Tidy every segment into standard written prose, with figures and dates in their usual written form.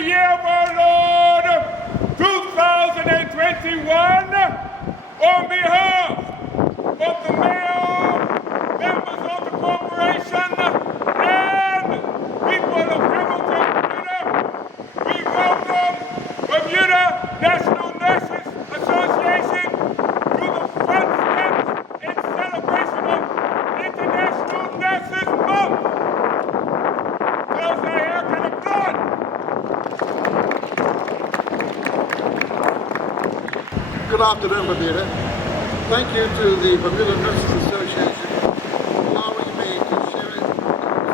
year of our Lord 2021, on behalf of the mayor, members of the corporation, and people of Hamilton, Bermuda, we welcome Bermuda National Nurses Association to the front steps in celebration of International Nurses Month. Those are here can applaud. Good afternoon, Bermuda. Thank you to the Bermuda Nurses Association for allowing me to share in the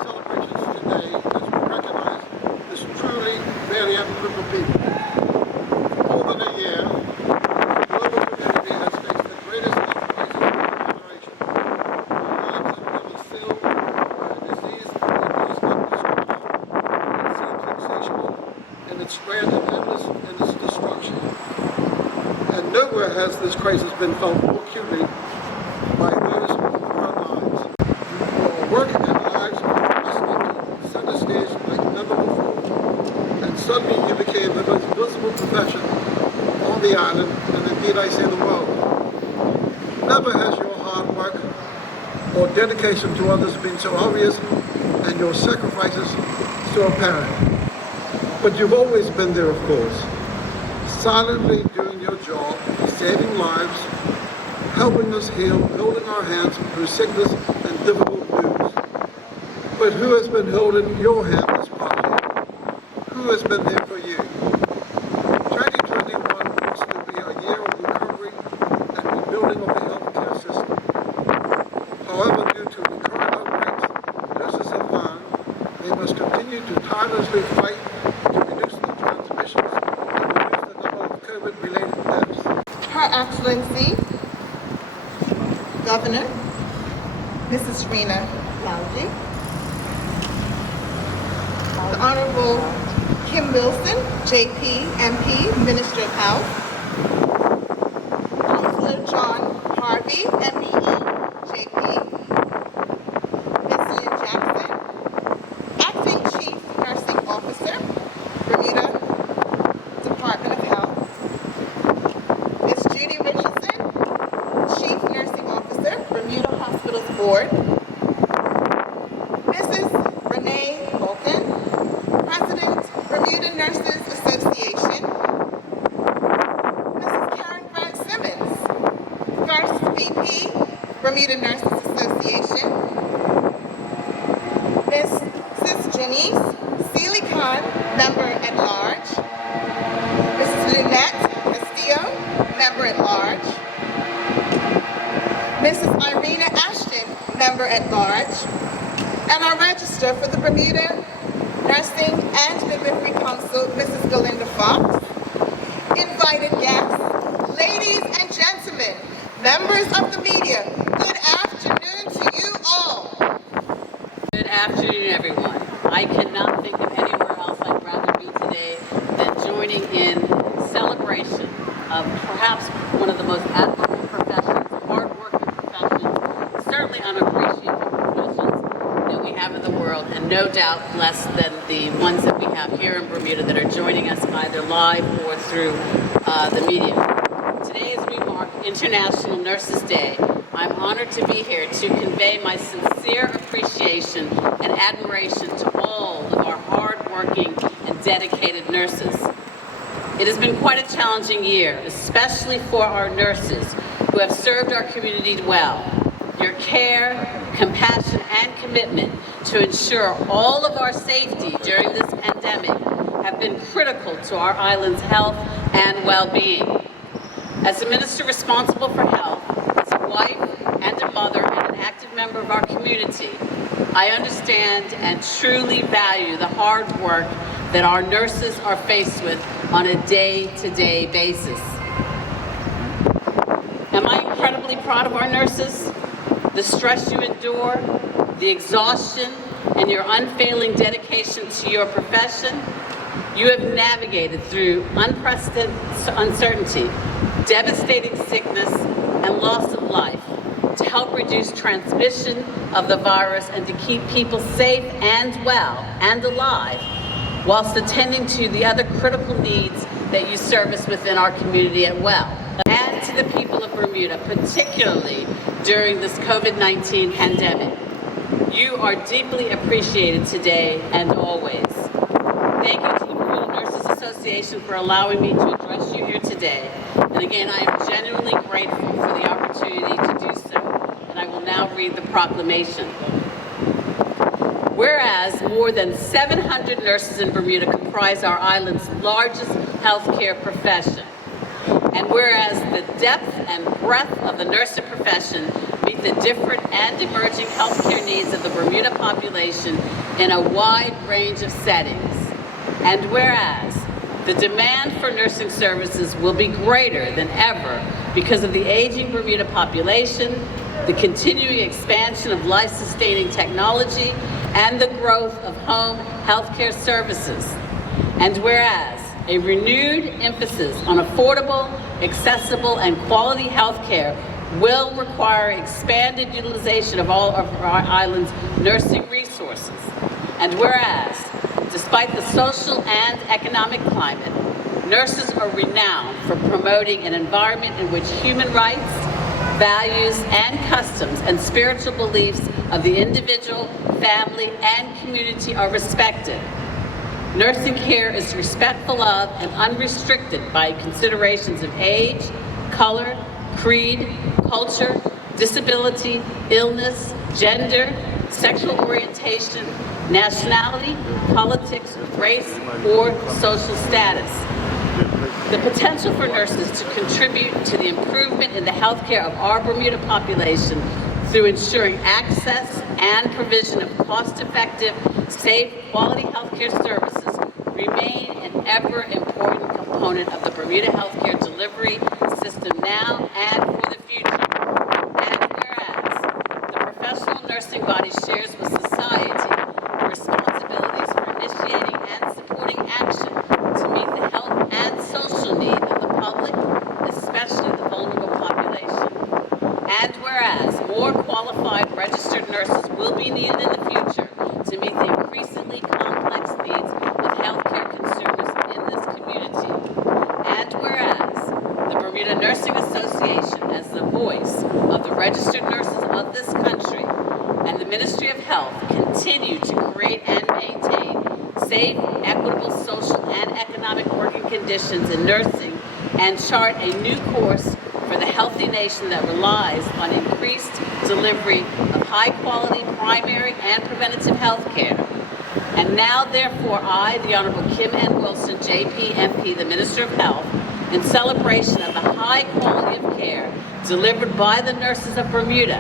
celebrations today as we recognize this truly valiant group of people. For more than a year, the global community has faced the greatest health crisis of our generation. Our lives have never sealed by a disease that is indescribable. It seems insatiable in its spread and endless in its destruction. And nowhere has this crisis been felt more acutely by those on the front lines. Our work and lives are wrestling to center stage like never before. And suddenly you became the most visible profession on the island, and indeed I say the world. Never has your hard work or dedication to others been so obvious and your sacrifices so apparent. But you've always been there, of course, silently doing your job, saving lives, helping us heal, holding our hands through sickness and difficult news. But who has been holding your hand this past year? Who has been there for you? 2021 was to be a year of recovery and rebuilding of the healthcare system. However, due to the current outbreaks, nurses have learned they must continue to tirelessly fight to reduce the transmissions and reduce the number of COVID-related deaths. Her Excellency, Governor, Mrs. Rena Loungy, the Honorable Kim Wilson, JP, MP, Minister of Health, Councilor John Harvey, MBE, JP, Ms. Lynn Jackson, Acting Chief Nursing Officer, Bermuda Department of Health, Ms. Judy Richardson, Chief Nursing Officer, Bermuda Hospitals Board, Mrs. Renee Vulcan, President, Bermuda Nurses Association, Mrs. Karen Grant Simmons, First VP, Bermuda Nurses Association, Mrs. Janice Seeley Khan, Member at Large, Mrs. Lynette Castillo, Member at Large, Mrs. Irina Ashton, Member at Large, and our Registrar for the Bermuda Nursing and Midwifery Council, Mrs. Galinda Fox, invited guests, ladies and gentlemen, members of the media, good afternoon to you all. Good afternoon, everyone. I cannot think of anywhere else I'd rather be today than joining in celebration of perhaps one of the most admirable professions, hard-working professions, certainly unappreciated professions that we have in the world, and no doubt less than the ones that we have here in Bermuda that are joining us either live or through the media. Today, as we mark International Nurses Day, I'm honored to be here to convey my sincere appreciation and admiration to all of our hard-working and dedicated nurses. It has been quite a challenging year, especially for our nurses who have served our community well. Your care, compassion, and commitment to ensure all of our safety during this pandemic have been critical to our island's health and well-being. As a minister responsible for health, as a wife and a mother and an active member of our community, I understand and truly value the hard work that our nurses are faced with on a day-to-day basis. Am I incredibly proud of our nurses? The stress you endure, the exhaustion, and your unfailing dedication to your profession. You have navigated through unprecedented uncertainty, devastating sickness, and loss of life to help reduce transmission of the virus and to keep people safe and well and alive whilst attending to the other critical needs that you service within our community as well. And to the people of Bermuda, particularly during this COVID-19 pandemic. You are deeply appreciated today and always. Thank you to the Bermuda Nurses Association for allowing me to address you here today. And again, I am genuinely grateful for the opportunity to do so. And I will now read the proclamation. Whereas more than 700 nurses in Bermuda comprise our island's largest healthcare profession. And whereas the depth and breadth of the nursing profession meet the different and emerging healthcare needs of the Bermuda population in a wide range of settings. And whereas the demand for nursing services will be greater than ever because of the aging Bermuda population, the continuing expansion of life-sustaining technology, and the growth of home healthcare services. And whereas a renewed emphasis on affordable, accessible, and quality healthcare will require expanded utilization of all of our island's nursing resources. And whereas, despite the social and economic climate, nurses are renowned for promoting an environment in which human rights, values, and customs and spiritual beliefs of the individual, family, and community are respected. Nursing care is respectful of and unrestricted by considerations of age, color, creed, culture, disability, illness, gender, sexual orientation, nationality, politics, race, or social status. The potential for nurses to contribute to the improvement in the healthcare of our Bermuda population through ensuring access and provision of cost-effective, safe, quality healthcare services remain an ever important component of the Bermuda healthcare delivery system now and for the future. And whereas the professional nursing body shares with society the responsibilities for initiating and supporting action to meet the health and social need of the public, especially the vulnerable population. And whereas more qualified registered nurses will be needed in the future to meet the increasingly complex needs of healthcare consumers in this community. And whereas the Bermuda Nursing Association, as the voice of the registered nurses of this country, and the Ministry of Health continue to create and maintain safe, equitable, social, and economic working conditions in nursing and chart a new course for the healthy nation that relies on increased delivery of high-quality primary and preventative health care. And now, therefore, I, the Honorable Kim N. Wilson, JP, MP, the Minister of Health, in celebration of the high quality of care delivered by the nurses of Bermuda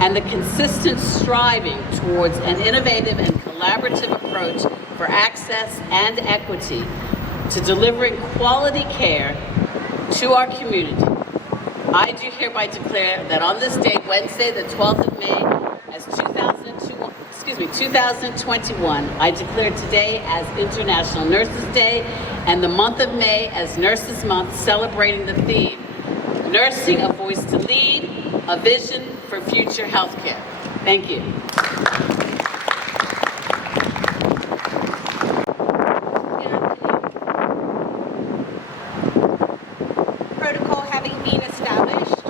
and the consistent striving towards an innovative and collaborative approach for access and equity to delivering quality care to our community, I do hereby declare that on this date, Wednesday, the 12th of May, as 2021, I declare today as International Nurses Day and the month of May as Nurses Month, celebrating the theme, Nursing, a Voice to Lead, a Vision for Future Healthcare. Thank you. Protocol having been established,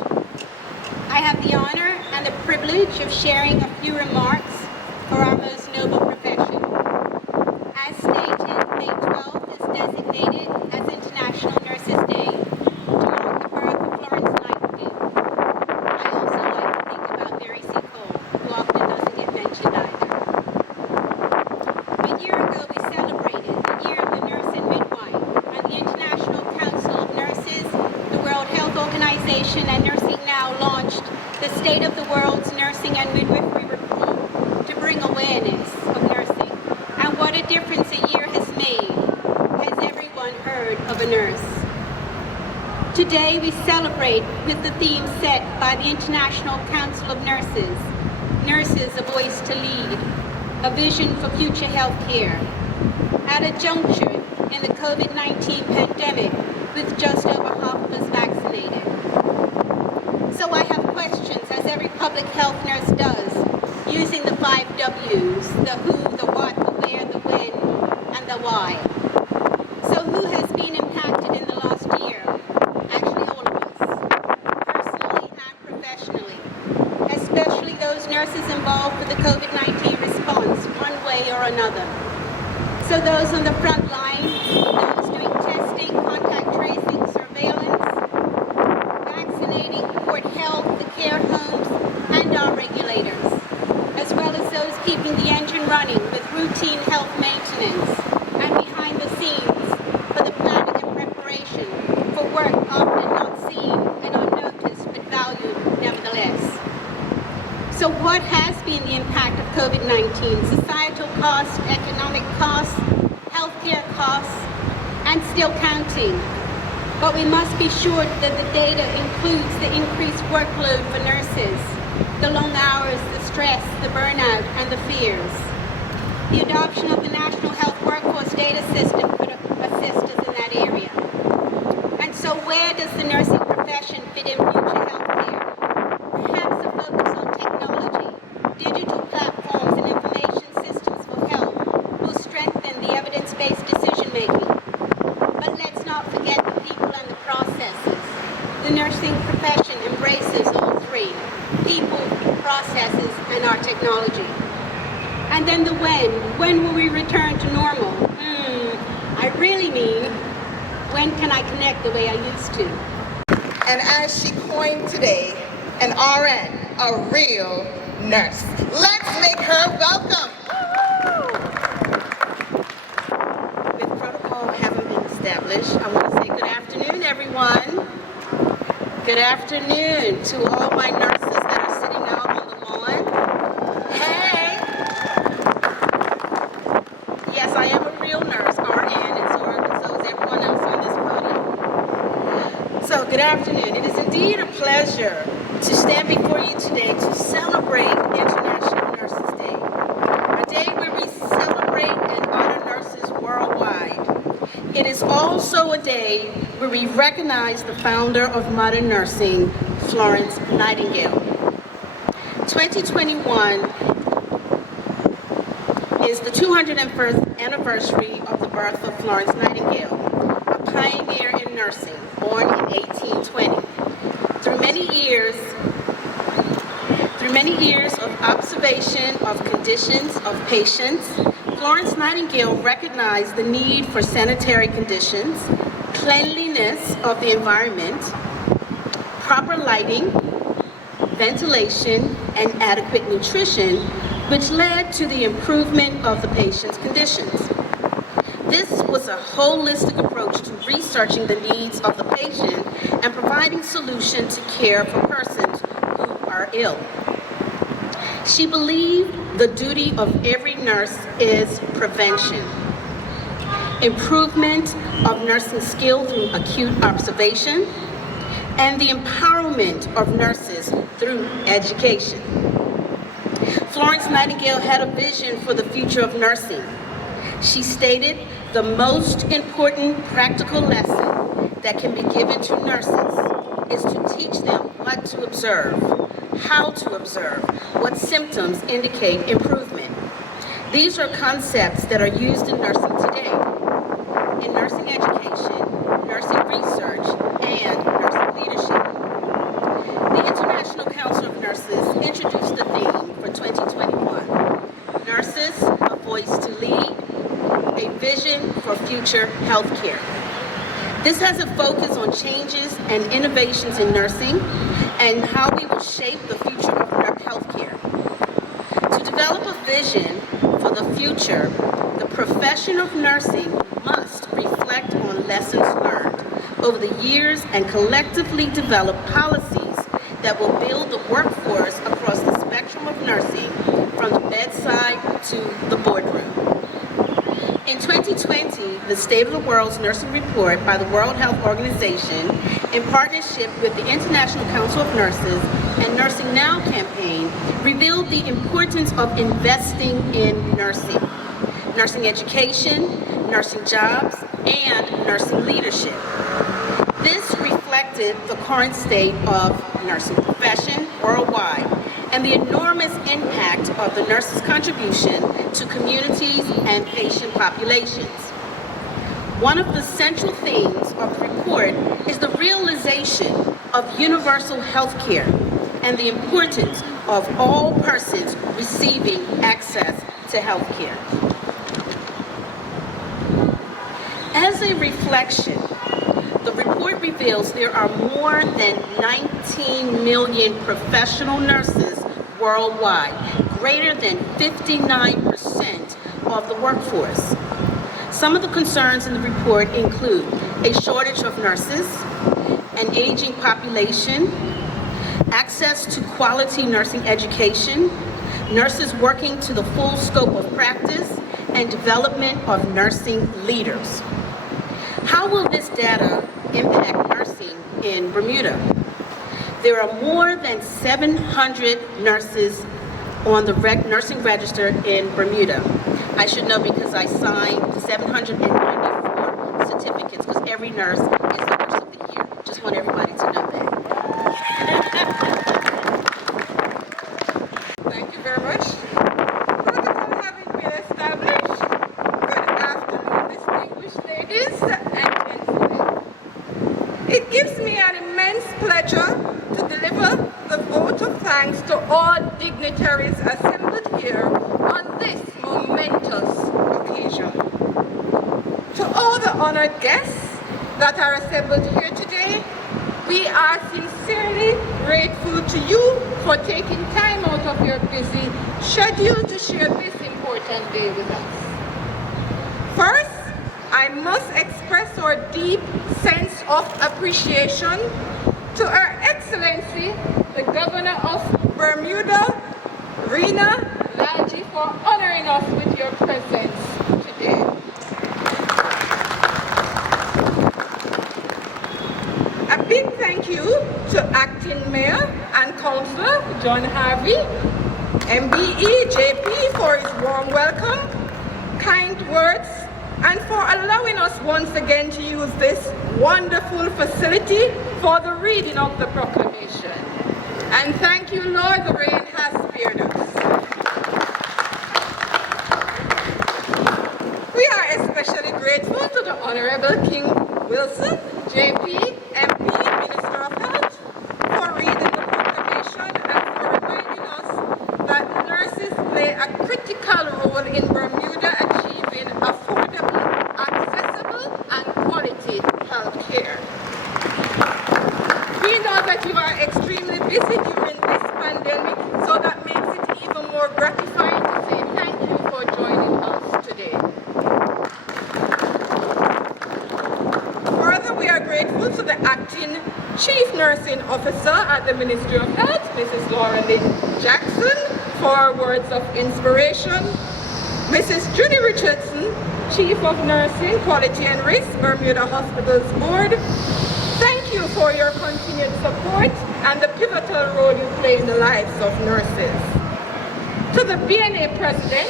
I have the honor and the privilege of sharing a few remarks for our most noble profession. As stated, May 12th is designated as International Nurses Day to mark the birth of Florence Nightingale. I also like to think about Mary C. Cole, who often doesn't get mentioned either. A year ago, we celebrated the Year of the Nurse and Midwife, and the International Council of Nurses, the World Health Organization, and Nursing Now launched the State of the World's Nursing and Midwifery Report to bring awareness of nursing and what a difference a year has made. Has everyone heard of a nurse? Today we celebrate with the theme set by the International Council of Nurses, Nurses, a Voice to Lead, a Vision for Future Health Care. At a juncture in the COVID-19 pandemic with just over half of us vaccinated. So I have questions, as every public health nurse does, using the 5 W's, the who, the what, the where, the when, and and the why. So who has been impacted in the last year? Actually, all of us, personally and professionally, especially those nurses involved with the COVID-19 response, one way or another. So those on the front line, those doing testing, contact tracing, surveillance, vaccinating, port health, the care homes, and our regulators, as well as those keeping the engine running with routine health maintenance and behind the scenes for the planning and preparation for work often not seen and unnoticed but valued nevertheless. So what has been the impact of COVID-19? Societal costs, economic costs, healthcare costs, and still counting. But we must be sure that the data includes the increased workload for nurses, the long hours, the stress, the burnout, and the fears. The adoption of the National Health Workforce Data System could assist us in that area. And so where does the nursing profession fit in future healthcare? Perhaps a focus on technology, digital platforms, and information systems for health will strengthen the evidence-based decision-making. But let's not forget the people and the processes. The nursing profession embraces all three: people, processes, and our technology. And then the when. When will we return to normal? I really mean, when can I connect the way I used to? And as she coined today, an RN, a real nurse. Let's make her welcome. With protocol having been established, I want to say good afternoon, everyone. Good afternoon to all my nurses that are sitting out on the lawn. Hey! Yes, I am a real nurse, RN, and so is everyone else on this podium. So, good afternoon. It is indeed a pleasure to stand before you today to celebrate International Nurses Day, a day where we celebrate and honor nurses worldwide. It is also a day where we recognize the founder of modern nursing, Florence Nightingale. 2021 is the 201st anniversary of the birth of Florence Nightingale, a pioneer in nursing, born in 1820. Through many years of observation of conditions of patients, Florence Nightingale recognized the need for sanitary conditions, cleanliness of the environment, proper lighting, ventilation, and adequate nutrition, which led to the improvement of the patient's conditions. This was a holistic approach to researching the needs of the patient and providing solutions to care for persons who are ill. She believed the duty of every nurse is prevention, improvement of nursing skill through acute observation, and the empowerment of nurses through education. Florence Nightingale had a vision for the future of nursing. She stated, the most important practical lesson that can be given to nurses is to teach them what to observe, how to observe, what symptoms indicate improvement. These are concepts that are used in nursing today, in nursing education, nursing research, and nursing leadership. The International Council of Nurses introduced the theme for 2021, Nurses, a Voice to Lead, a Vision for Future Healthcare. This has a focus on changes and innovations in nursing and how we will shape the future of healthcare. To develop a vision for the future, the profession of nursing must reflect on lessons learned over the years and collectively develop policies that will build the workforce across the spectrum of nursing, from the bedside to the boardroom. In 2020, the State of the World's Nursing Report by the World Health Organization, in partnership with the International Council of Nurses and Nursing Now campaign, revealed the importance of investing in nursing, nursing education, nursing jobs, and nursing leadership. This reflected the current state of nursing profession worldwide and the enormous impact of the nurses' contribution to communities and patient populations. One of the central themes of the report is the realization of universal health care and the importance of all persons receiving access to health care. As a reflection, the report reveals there are more than 19 million professional nurses worldwide, greater than 59% of the workforce. Some of the concerns in the report include a shortage of nurses, an aging population, access to quality nursing education, nurses working to the full scope of practice, and development of nursing leaders. How will this data impact nursing in Bermuda? There are more than 700 nurses on the nursing register in Bermuda. I should know because I signed 794 certificates because every nurse is the nurse of the year. Just want everybody to know that. Thank you very much. Protocol having been established, good afternoon, distinguished ladies and gentlemen. It gives me an immense pleasure to deliver the vote of thanks to all dignitaries assembled here on this momentous occasion. To all the honored guests that are assembled here today, we are sincerely grateful to you for taking time out of your busy schedule to share this important day with us. First, I must express our deep sense of appreciation to Her Excellency, the Governor of Bermuda, Rena Lalji, for honoring us with your presence today. A big thank you to Acting Mayor and Councillor John Harvey, MBE JP, for his warm welcome, kind words, and for allowing us once again to use this wonderful facility for the reading of the proclamation. And thank you, Lord, the rain has spared us. We are especially grateful to the Honorable King Wilson, JP, MP, Minister of Health, for reading the proclamation and for reminding us that nurses play a critical role in Bermuda achieving affordable, accessible, and quality health care. We know that you are extremely busy during this pandemic, so that makes it even more gratifying to say thank you for joining us today. Further, we are grateful to the Acting Chief Nursing Officer at the Ministry of Health, Mrs. Laura Lynn Jackson, for words of inspiration, Mrs. Judy Richardson, Chief of Nursing, Quality and Risk, Bermuda Hospitals Board. Thank you for your continued support and the pivotal role you play in the lives of nurses. To the BNA President,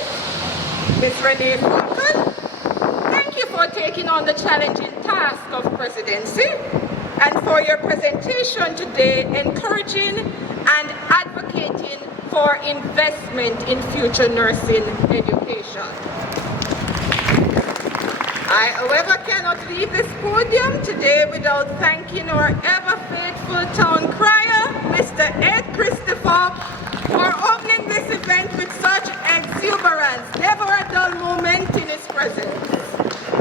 Ms. Renee Falcon, thank you for taking on the challenging task of presidency and for your presentation today encouraging and advocating for investment in future nursing education. I, however, cannot leave this podium today without thanking our ever faithful town crier, Mr. Ed Christopher,